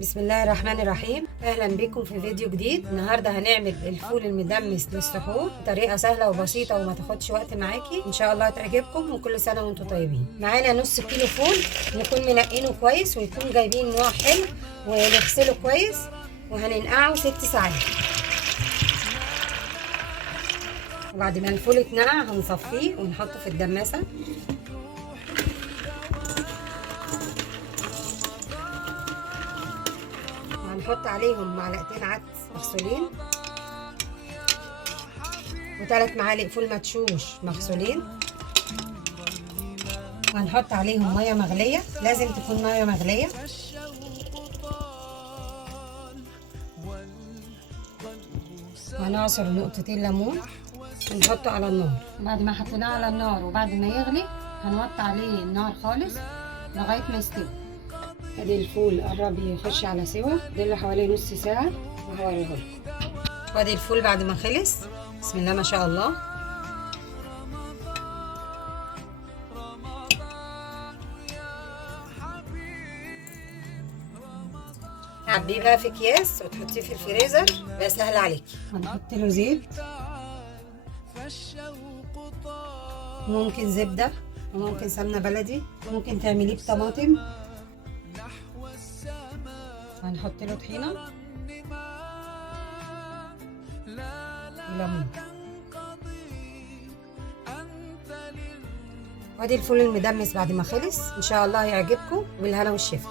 بسم الله الرحمن الرحيم. اهلا بكم في فيديو جديد. النهارده هنعمل الفول المدمس للسحور بطريقه سهله وبسيطه وما تاخدش وقت معاكي، ان شاء الله هتعجبكم. وكل سنه وانتم طيبين. معانا نص كيلو فول نكون منقينه كويس ويكون جايبين نوع حلو ونغسله كويس وهننقعه 6 ساعات. وبعد ما الفول اتنقع هنصفيه ونحطه في الدماسه. هنحط عليهم معلقتين عدس مغسولين و3 معالق فول مدشوش مغسولين، وهنحط عليهم ميه مغليه، لازم تكون ميه مغليه، وهنعصر نقطتين ليمون ونحطه على النار. بعد ما حطيناه على النار وبعد ما يغلي هنوطي عليه النار خالص لغايه ما يستوي. ادي الفول قرب يخش على سوا، دله حوالي نص ساعه وهوريه لكم. وادي الفول بعد ما خلص، بسم الله ما شاء الله. تعبيه بقى في اكياس وتحطيه في الفريزر، بقى سهل عليكي. هنحط له زيت، ممكن زبده وممكن سمنه بلدي، ممكن تعمليه بطماطم. هنحط له طحينه وليمون. وادي الفول المدمس بعد ما خلص، ان شاء الله يعجبكم بالهنا والشفا.